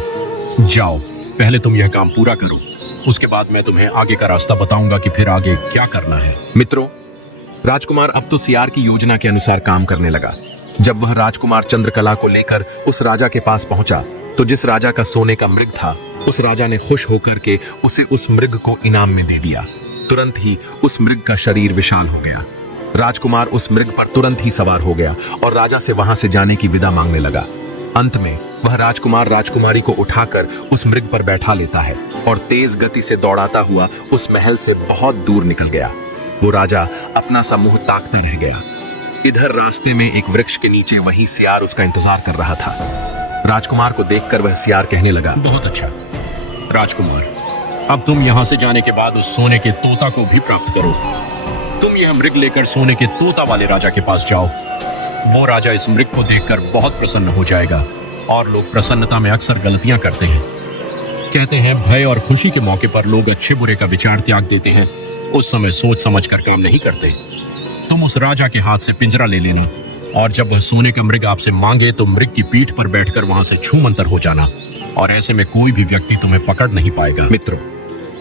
जाओ, पहले तुम यह काम पूरा करो, उसके बाद मैं तुम्हें आगे का रास्ता बताऊंगा कि फिर आगे क्या करना है। मित्रों, राजकुमार अब तो सियार की योजना के अनुसार काम करने लगा। जब वह राजकुमार चंद्रकला को लेकर उस राजा के पास पहुंचा तो जिस राजा का सोने का मृग था उस राजा ने खुश होकर के उसे उस मृग को इनाम में दे दिया। तुरंत ही उस मृग का शरीर विशाल हो गया। राजकुमार उस मृग पर तुरंत ही सवार हो गया और राजा से वहां से जाने की विदा मांगने लगा। अंत में वह राजकुमार राजकुमारी को उठाकर उस मृग पर बैठा लेता है और तेज गति से दौड़ाता हुआ उस महल से बहुत दूर निकल गया। वो राजा अपना सा मुंह ताकता रह गया। इधर रास्ते में एक वृक्ष के नीचे वही सियार उसका इंतजार कर रहा था। राजकुमार को देखकर वह सियार कहने लगा, बहुत अच्छा राजकुमार, अब तुम यहाँ से जाने के बाद उस सोने के तोता को भी प्राप्त करो। तुम यह मृग लेकर सोने के तोता वाले राजा के पास जाओ। वो राजा इस मृग को देखकर बहुत प्रसन्न हो जाएगा और लोग प्रसन्नता में अक्सर गलतियां करते हैं। कहते हैं भय और खुशी के मौके पर लोग अच्छे बुरे का विचार त्याग देते हैं, उस समय सोच समझ कर काम नहीं करते। तुम उस राजा के हाथ से पिंजरा ले लेना और जब वह सोने का मृग आपसे मांगे तो मृग की पीठ पर बैठकर वहां से छू मंतर हो जाना और ऐसे में कोई भी व्यक्ति तुम्हें पकड़ नहीं पाएगा। मित्रों,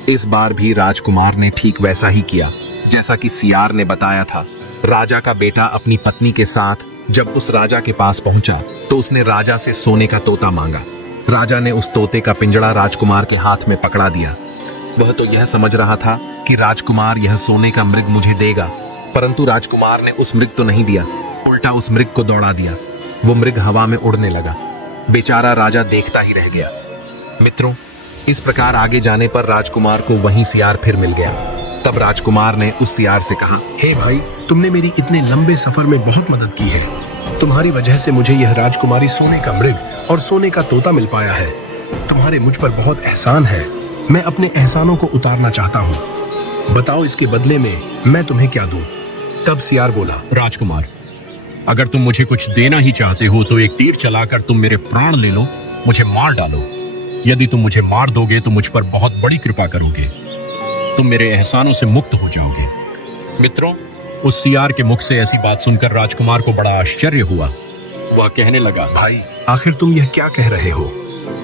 इस बार भी राजकुमार ने ठीक वैसा ही किया जैसा कि सियार ने बताया था। राजा का बेटा अपनी पत्नी के साथ जब उस राजा के पास पहुंचा तो उसने राजा से सोने का तोता मांगा। राजा ने उस तोते का पिंजड़ा राजकुमार के हाथ में पकड़ा दिया। वह तो यह समझ रहा था कि राजकुमार यह सोने का मृग मुझे देगा, परंतु राजकुमार ने उस मृग तो नहीं दिया, उल्टा उस मृग को दौड़ा दिया। वो मृग हवा में उड़ने लगा। बेचारा राजा देखता ही रह गया। मित्रों, इस प्रकार आगे जाने पर राजकुमार को वहीं सियार फिर मिल गया। तब राजकुमार ने उस सियार से कहा, हे भाई, तुमने मेरी इतने लंबे सफर में बहुत मदद की है। तुम्हारी वजह से मुझे यह राजकुमारी सोने का मृग और सोने का तोता मिल पाया है। तुम्हारे मुझ पर बहुत एहसान है। मैं अपने एहसानों को उतारना चाहता हूँ। बताओ इसके बदले में मैं तुम्हें क्या दूं? तब सियार बोला, राजकुमार, अगर तुम मुझे कुछ देना ही चाहते हो तो एक तीर चलाकर तुम मेरे प्राण ले लो, मुझे मार डालो। यदि तुम मुझे मार दोगे तो मुझ पर बहुत बड़ी कृपा करोगे, तुम मेरे एहसानों से मुक्त हो जाओगे। मित्रों, उस सियार के मुख से ऐसी बात सुनकर राजकुमार को बड़ा आश्चर्य हुआ। वह कहने लगा, भाई, आखिर तुम यह क्या कह रहे हो?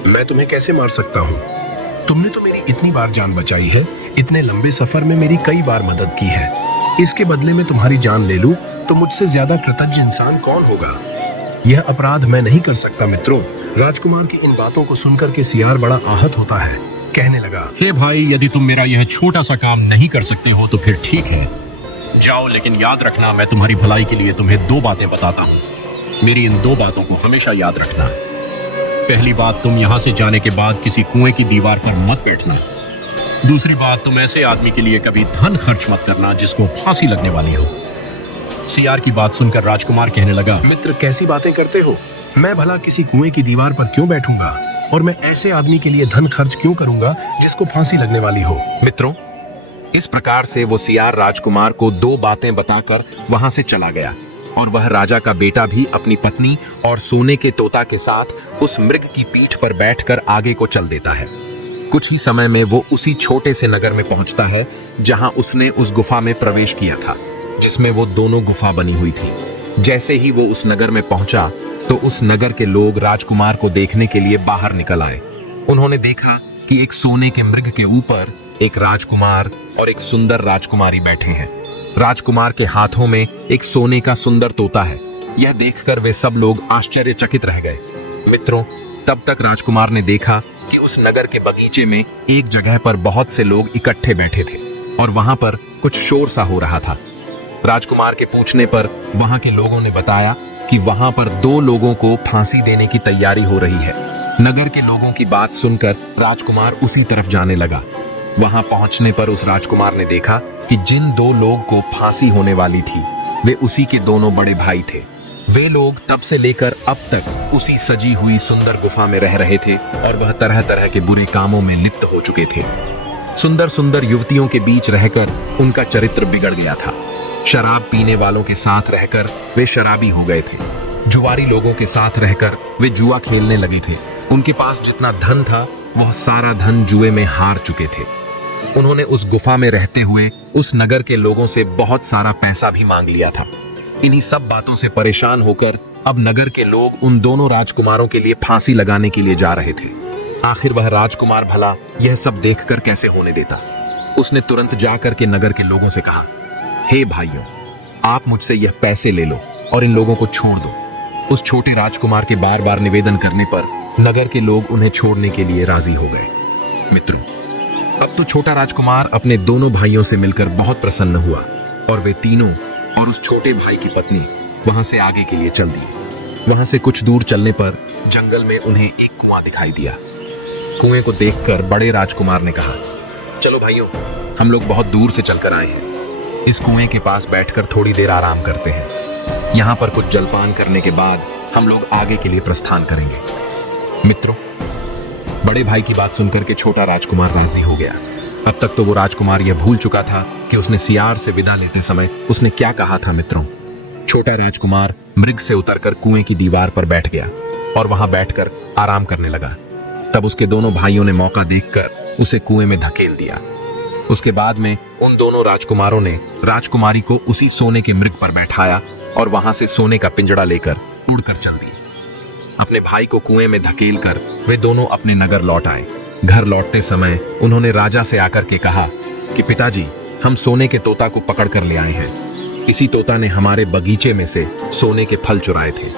मैं तुम्हें कैसे मार सकता हूँ? तुमने तो मेरी इतनी बार जान बचाई है, इतने लंबे सफर में मेरी कई बार मदद की है। इसके बदले में तुम्हारी जान ले लूं तो मुझसे ज्यादा कृतज्ञ इंसान कौन होगा? यह अपराध मैं नहीं कर सकता मित्रों। राजकुमार की इन बातों को सुनकर के सियार बड़ा आहत होता है। कहने लगा, हे भाई, यदि तुम मेरा यह छोटा सा काम नहीं कर सकते हो तो फिर ठीक है, जाओ, लेकिन याद रखना मैं तुम्हारी भलाई के लिए तुम्हें 2 बातें बताता हूँ। मेरी इन 2 बातों को हमेशा याद रखना। पहली बात, तुम यहाँ से जाने के बाद किसी कुएं की दीवार पर मत बैठना। दूसरी बात, तुम ऐसे आदमी के लिए कभी धन खर्च मत करना जिसको फांसी लगने वाली हो। सियार की बात सुनकर राजकुमार कहने लगा, मित्र कैसी बातें करते हो? मैं भला किसी कुएं की दीवार पर क्यों बैठूंगा, और मैं ऐसे आदमी के लिए धन खर्च क्यों करूंगा जिसको फांसी लगने वाली हो? मित्रों, इस प्रकार से वो सियार राजकुमार को 2 बातें बताकर वहां से चला गया और वह राजा का बेटा भी अपनी पत्नी और सोने के तोता के साथ उस मृग की पीठ पर बैठकर आगे को चल देता है। कुछ ही समय में वो उसी छोटे से नगर में पहुंचता है जहां उसने उस गुफा में प्रवेश किया था, जिसमें वो दोनों गुफा बनी हुई थी। जैसे ही वो उस नगर में पहुंचा तो उस नगर के लोग राजकुमार को देखने के लिए बाहर निकल आए। उन्होंने देखा कि एक सोने के मृग के ऊपर एक राजकुमार और एक सुंदर राजकुमारी बैठे हैं। राजकुमार के हाथों में एक सोने का सुंदर तोता है। यह देखकर वे सब लोग आश्चर्यचकित रह गए। मित्रों, तब तक राजकुमार ने देखा कि उस नगर के बगीचे में एक जगह पर बहुत से लोग इकट्ठे बैठे थे और वहां पर कुछ शोर सा हो रहा था। राजकुमार के पूछने पर वहां के लोगों ने बताया कि वहां पर 2 लोगों को फांसी देने की तैयारी हो रही है। नगर के लोगों की बात सुनकर राजकुमार उसी तरफ जाने लगा। वहां पहुंचने पर उस राजकुमार ने देखा कि जिन 2 लोग को फांसी होने वाली थी वे उसी के दोनों बड़े भाई थे। वे लोग तब से लेकर अब तक उसी सजी हुई सुंदर गुफा में रह रहे थे और वह तरह तरह के बुरे कामों में लिप्त हो चुके थे। सुंदर सुंदर युवतियों के बीच रहकर उनका चरित्र बिगड़ गया था। शराब पीने वालों के साथ रहकर वे शराबी हो गए थे। जुआरी लोगों के साथ रहकर वे जुआ खेलने लगे थे। उनके पास जितना धन था वह सारा धन जुए में हार चुके थे। उन्होंने उस गुफा में रहते हुए उस नगर के लोगों से बहुत सारा पैसा भी मांग लिया था। इन्हीं सब बातों से परेशान होकर अब नगर के लोग उन दोनों राजकुमारों के लिए फांसी लगाने के लिए जा रहे थे। आखिर वह राजकुमार भला यह सब देखकर कैसे होने देता। उसने तुरंत जाकर के नगर के लोगों से कहा, हे भाइयों, आप मुझसे यह पैसे ले लो और इन लोगों को छोड़ दो। उस छोटे राजकुमार के बार बार निवेदन करने पर नगर के लोग उन्हें छोड़ने के लिए राजी हो गए। मित्रों, अब तो छोटा राजकुमार अपने दोनों भाइयों से मिलकर बहुत प्रसन्न हुआ और वे तीनों और उस छोटे भाई की पत्नी वहां से आगे के लिए चल दिए। वहां से कुछ दूर चलने पर जंगल में उन्हें एक कुआं दिखाई दिया। कुएं को देखकर बड़े राजकुमार ने कहा, चलो भाइयों, हम लोग बहुत दूर से चलकर आए हैं। इस कुएं के पास बैठकर थोड़ी देर आराम करते हैं। यहाँ पर कुछ जलपान करने के बाद हम लोग आगे के लिए प्रस्थान करेंगे। मित्रों, बड़े भाई की बात सुनकर के छोटा राजकुमार राजी हो गया। अब तक तो वो राजकुमार यह भूल चुका था कि उसने सियार से विदा लेते समय उसने क्या कहा था। मित्रों, छोटा राजकुमार मृग से उतरकर कुएं की दीवार पर बैठ गया और वहां बैठकर आराम करने लगा। तब उसके दोनों भाइयों ने मौका देखकर उसे कुएं में धकेल दिया। उसके बाद में उन दोनों राजकुमारों ने राजकुमारी को उसी सोने के मृग पर बैठाया और वहां से सोने का पिंजड़ा लेकर उड़कर चल दिए। अपने भाई को कुएं में धकेलकर वे दोनों अपने नगर लौट आए। घर लौटते समय उन्होंने राजा से आकर के कहा कि पिताजी, हम सोने के तोता को पकड़ कर ले आए हैं। इसी तोता ने हमारे बगीचे में से सोने के फल चुराए थे।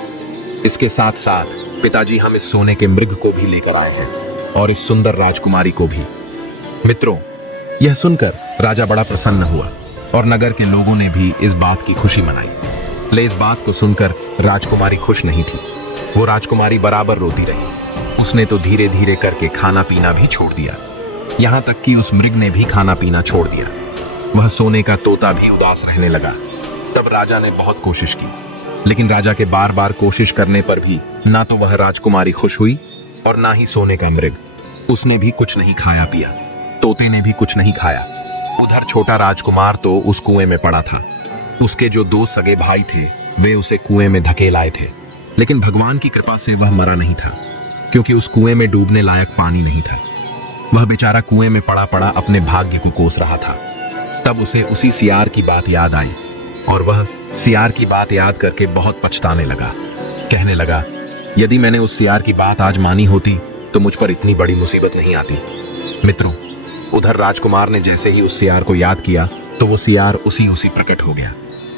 इसके साथ साथ पिताजी, हम इस सोने के मृग को भी लेकर आए हैं और इस सुंदर राजकुमारी को भी। मित्रों, यह सुनकर राजा बड़ा प्रसन्न हुआ और नगर के लोगों ने भी इस बात की खुशी मनाई। ले इस बात को सुनकर राजकुमारी खुश नहीं थी। वो राजकुमारी बराबर रोती रही। उसने तो धीरे धीरे करके खाना पीना भी छोड़ दिया। यहां तक कि उस मृग ने भी खाना पीना छोड़ दिया। वह सोने का तोता भी उदास रहने लगा। तब राजा ने बहुत कोशिश की, लेकिन राजा के बार बार कोशिश करने पर भी ना तो वह राजकुमारी खुश हुई और ना ही सोने का मृग। उसने भी कुछ नहीं खाया पिया, तोते ने भी कुछ नहीं खाया। उधर छोटा राजकुमार तो उस कुएं में पड़ा था। उसके जो 2 सगे भाई थे वे उसे कुएं में धकेल आए थे, लेकिन भगवान की कृपा से वह मरा नहीं था, क्योंकि उस कुएं में डूबने लायक पानी नहीं था। वह बेचारा कुएं में पड़ा पड़ा अपने भाग्य को कोस रहा था। तब उसे उसी सियार की बात याद आई और वह सियार की बात याद करके बहुत पछताने लगा। कहने लगा, यदि मैंने उस सियार की बात आज मानी होती तो मुझ पर इतनी बड़ी मुसीबत नहीं आती। मित्रों, उधर राजकुमार ने जैसे ही उस सियार को याद किया तो वो सियार उसी प्रकट हो गया।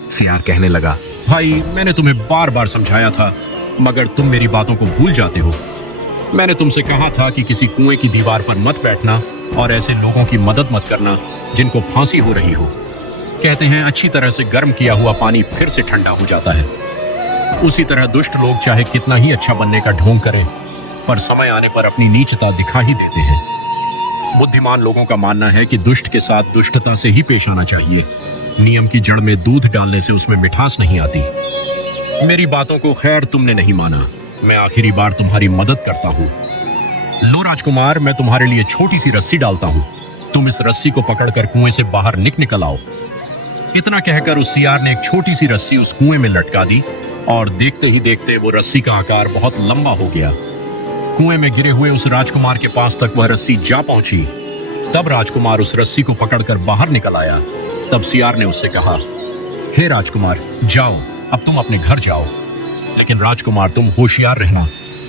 सियार कहने लगा, भाई, मैंने तुम्हें बार बार समझाया था, मगर तुम मेरी बातों को भूल जाते हो। मैंने तुमसे कहा था कि किसी कुएं की दीवार पर मत बैठना और ऐसे लोगों की मदद मत करना जिनको फांसी हो रही हो। कहते हैं अच्छी तरह से गर्म किया हुआ पानी फिर से ठंडा हो जाता है। उसी तरह दुष्ट लोग चाहे कितना ही अच्छा बनने का ढोंग करें, पर समय आने पर अपनी नीचता दिखा ही देते हैं। बुद्धिमान लोगों का मानना है कि दुष्ट के साथ दुष्टता से ही पेश आना चाहिए। नियम की जड़ में दूध डालने से उसमें मिठास नहीं आती। मेरी बातों को खैर तुमने नहीं माना। मैं आखिरी बार तुम्हारी मदद करता हूँ। लो राजकुमार, मैं तुम्हारे लिए छोटी सी रस्सी डालता हूँ। तुम इस रस्सी को पकड़कर कुएं से बाहर निकल आओ। इतना कहकर उस सियार ने एक छोटी सी रस्सी उस कुएं में लटका दी और देखते ही देखते वो रस्सी का आकार बहुत लंबा हो गया। कुएं में गिरे हुए उस राजकुमार के पास तक वह रस्सी जा पहुंची। तब राजकुमार उस रस्सी को पकड़कर बाहर निकल आया। तब सियार ने उससे कहा, हे राजकुमार, जाओ, अब तुम अपने घर जाओ। लेकिन राजकुमार, तुम होशियार रहना।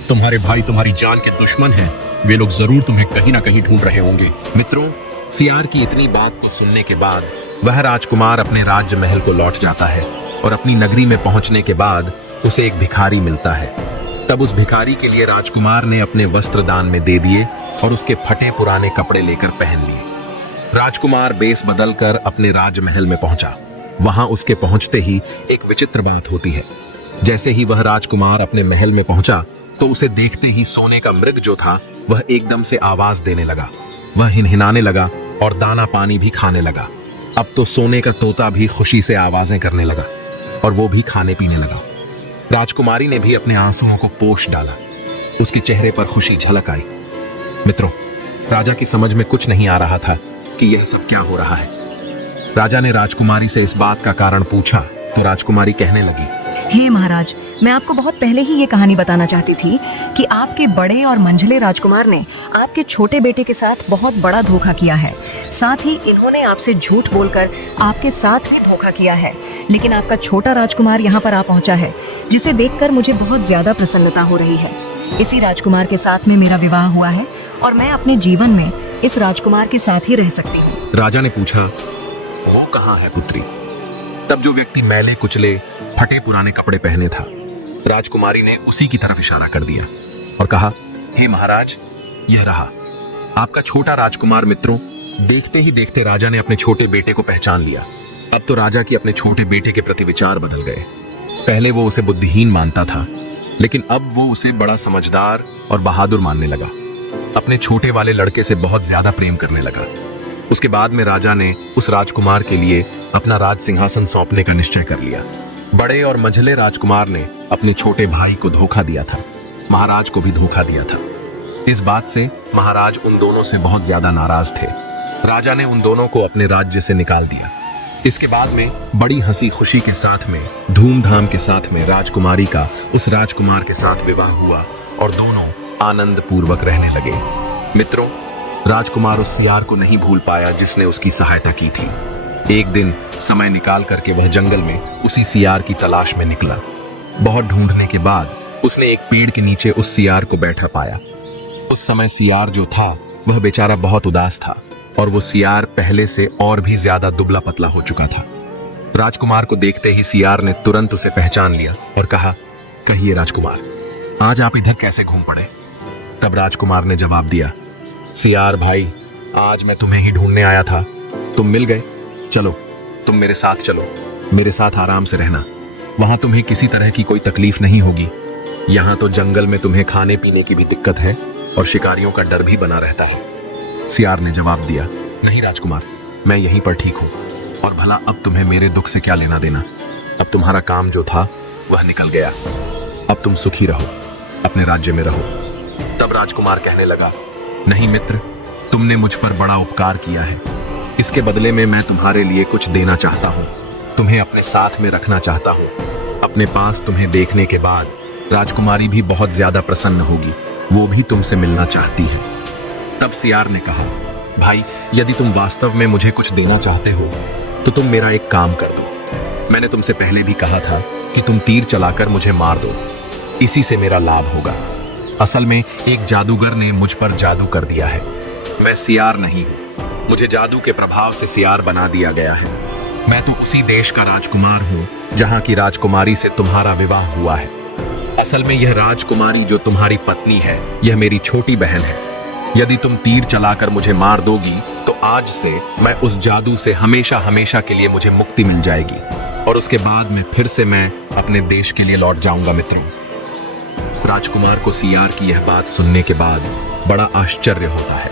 तुम्हारे भाई तुम्हारी जान के दुश्मन हैं। वे लोग जरूर तुम्हें कहीं ना कहीं ढूंढ रहे होंगे। मित्रों, सियार की इतनी बात को सुनने के बाद वह राजकुमार अपने राज्य महल को लौट जाता है और अपनी नगरी में पहुंचने के बाद उसे एक भिखारी मिलता है। तब उस भिखारी के लिए राजकुमार ने अपने वस्त्र दान में दे दिए और उसके फटे पुराने कपड़े लेकर पहन लिए। राजकुमार बेस बदलकर अपने राजमहल में पहुंचा। वहां उसके पहुंचते ही एक विचित्र बात होती है। जैसे ही वह राजकुमार अपने महल में पहुंचा तो उसे देखते ही सोने का मृग जो था वह एकदम से आवाज देने लगा। वह हिनहिनाने लगा और दाना पानी भी खाने लगा। अब तो सोने का तोता भी खुशी से आवाजें करने लगा और वो भी खाने पीने लगा। राजकुमारी ने भी अपने आंसुओं को पोंछ डाला। उसके चेहरे पर खुशी झलक आई। मित्रों, राजा की समझ में कुछ नहीं आ रहा था कि यह सब क्या हो रहा है। राजा ने राजकुमारी से इस बात का कारण पूछा तो राजकुमारी कहने लगी, हे महाराज, मैं आपको बहुत पहले ही ये कहानी बताना चाहती थी कि आपके बड़े और मंझले राजकुमार ने आपके छोटे बेटे के साथ बहुत बड़ा धोखा किया है। साथ ही इन्होंने आपसे झूठ बोलकर आपके साथ भी धोखा किया है। लेकिन आपका छोटा राजकुमार यहाँ पर आ पहुँचा है, जिसे देखकर मुझे बहुत ज्यादा प्रसन्नता हो रही है। इसी राजकुमार के साथ में मेरा विवाह हुआ है और मैं अपने जीवन में इस राजकुमार के साथ ही रह सकती हूँ। राजा ने पूछा, वो कहाँ है पुत्री? तब जो व्यक्ति मैले कुचले फटे पुराने कपड़े पहने था, राजकुमारी ने उसी की तरफ इशारा कर दिया और कहा, हे महाराज, यह रहा आपका छोटा राजकुमार। मित्रों, देखते ही देखते राजा ने अपने छोटे बेटे को पहचान लिया। अब तो राजा की अपने छोटे बेटे के प्रति विचार बदल गए। पहले वो उसे बुद्धिहीन मानता था, लेकिन अब वो उसे बड़ा समझदार और बहादुर मानने लगा। अपने छोटे वाले लड़के से बहुत ज्यादा प्रेम करने लगा। उसके बाद में राजा ने उस राजकुमार के लिए अपना राज सिंहासन सौंपने का निश्चय कर लिया। बड़े और मंझले राजकुमार ने अपने छोटे भाई को धोखा दिया था, महाराज को भी धोखा दिया था। इस बात से महाराज उन दोनों से बहुत ज्यादा नाराज थे। राजा ने उन दोनों को अपने राज्य से निकाल दिया। इसके बाद में बड़ी हंसी खुशी के साथ में, धूमधाम के साथ में राजकुमारी का उस राजकुमार के साथ विवाह हुआ और दोनों आनंद पूर्वक रहने लगे। मित्रों, राजकुमार उस सियार को नहीं भूल पाया जिसने उसकी सहायता की थी। एक दिन समय निकाल करके वह जंगल में उसी सियार की तलाश में निकला। बहुत ढूंढने के बाद उसने एक पेड़ के नीचे उस सियार को बैठा पाया। उस समय सियार जो था वह बेचारा बहुत उदास था और वो सियार पहले से और भी ज्यादा दुबला पतला हो चुका था। राजकुमार को देखते ही सियार ने तुरंत उसे पहचान लिया और कहा, कहिए राजकुमार, आज आप इधर कैसे घूम पड़े? तब राजकुमार ने जवाब दिया, सियार भाई, आज मैं तुम्हें ही ढूंढने आया था। तुम मिल गए। चलो, तुम मेरे साथ चलो, मेरे साथ आराम से रहना। वहां तुम्हें किसी तरह की कोई तकलीफ नहीं होगी। यहाँ तो जंगल में तुम्हें खाने पीने की भी दिक्कत है और शिकारियों का डर भी बना रहता है। सियार ने जवाब दिया, नहीं राजकुमार, मैं यहीं पर ठीक हूँ और भला अब तुम्हें मेरे दुख से क्या लेना देना। अब तुम्हारा काम जो था वह निकल गया। अब तुम सुखी रहो, अपने राज्य में रहो। तब राजकुमार कहने लगा, नहीं मित्र, तुमने मुझ पर बड़ा उपकार किया है। इसके बदले में मैं तुम्हारे लिए कुछ देना चाहता हूँ। तुम्हें अपने साथ में रखना चाहता हूँ। अपने पास तुम्हें देखने के बाद राजकुमारी भी बहुत ज्यादा प्रसन्न होगी। वो भी तुमसे मिलना चाहती है। तब सियार ने कहा, भाई, यदि तुम वास्तव में मुझे कुछ देना चाहते हो तो तुम मेरा एक काम कर दो। मैंने तुमसे पहले भी कहा था कि तुम तीर चलाकर मुझे मार दो, इसी से मेरा लाभ होगा। असल में एक जादूगर ने मुझ पर जादू कर दिया है। मैं सियार नहीं हूँ, मुझे जादू के प्रभाव से सियार बना दिया गया है। मैं तो उसी देश का राजकुमार हूँ जहाँ की राजकुमारी से तुम्हारा विवाह हुआ है। असल में यह राजकुमारी जो तुम्हारी पत्नी है, यह मेरी छोटी बहन है। यदि तुम तीर चलाकर मुझे मार दोगी तो आज से मैं उस जादू से हमेशा हमेशा के लिए मुझे मुक्ति मिल जाएगी और उसके बाद में फिर से मैं अपने देश के लिए लौट जाऊंगा। मित्रों, राजकुमार को सियार की यह बात सुनने के बाद बड़ा आश्चर्य होता है।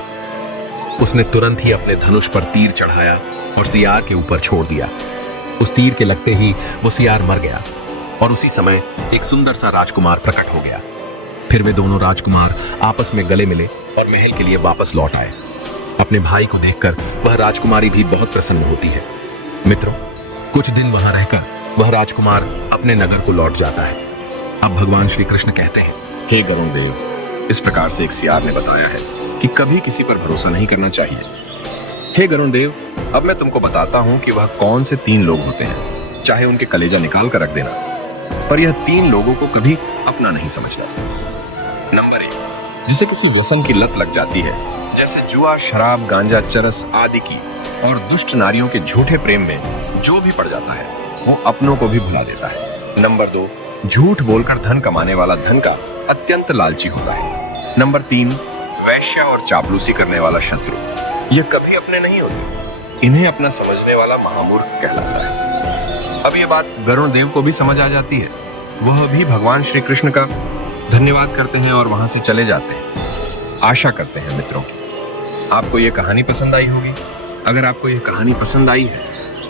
उसने तुरंत ही अपने धनुष पर तीर चढ़ाया और सियार के ऊपर छोड़ दिया। उस तीर के लगते ही वो सियार मर गया और उसी समय एक सुंदर सा राजकुमार प्रकट हो गया। फिर वे दोनों राजकुमार आपस में गले मिले और महल के लिए वापस लौट आए। अपने भाई को देखकर वह राजकुमारी भी बहुत प्रसन्न होती है। मित्रों, कुछ दिन वहां रहकर वह राजकुमार अपने नगर को लौट जाता है। अब भगवान श्री कृष्ण कहते हैं, हे गरुण देव, इस प्रकार से एक सियार ने बताया है कि कभी किसी पर भरोसा नहीं करना चाहिए। हे गरुण देव, अब मैं तुमको बताता हूं कि वह कौन से 3 लोग होते हैं, चाहे उनके कलेजा निकाल कर रख देना, पर यह 3 लोगों को कभी अपना नहीं समझना। नंबर 1, जिसे किसी व्यसन की लत लग जाती है, जैसे जुआ, शराब, गांजा, चरस आदि की, और दुष्ट नारियों के झूठे प्रेम में जो भी पड़ जाता है वो अपनों को भी भुला देता है। नंबर 2, झूठ बोलकर धन कमाने वाला धन का अत्यंत लालची होता है। नंबर 3, वैश्या और चापलूसी करने वाला शत्रु, यह कभी अपने नहीं होते, इन्हें अपना समझने वाला महामूर्ख कहलाता है। अब यह बात गरुण देव को भी समझ आ जाती है। वह भी भगवान श्री कृष्ण का धन्यवाद करते हैं और वहां से चले जाते हैं। आशा करते हैं मित्रों की आपको यह कहानी पसंद आई होगी। अगर आपको यह कहानी पसंद आई है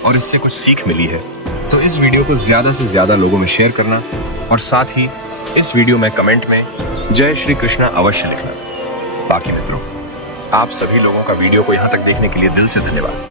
और इससे कुछ सीख मिली है तो इस वीडियो को ज्यादा से ज्यादा लोगों में शेयर करना और साथ ही इस वीडियो में कमेंट में जय श्री कृष्णा अवश्य लिखना। बाकी मित्रों, आप सभी लोगों का वीडियो को यहाँ तक देखने के लिए दिल से धन्यवाद।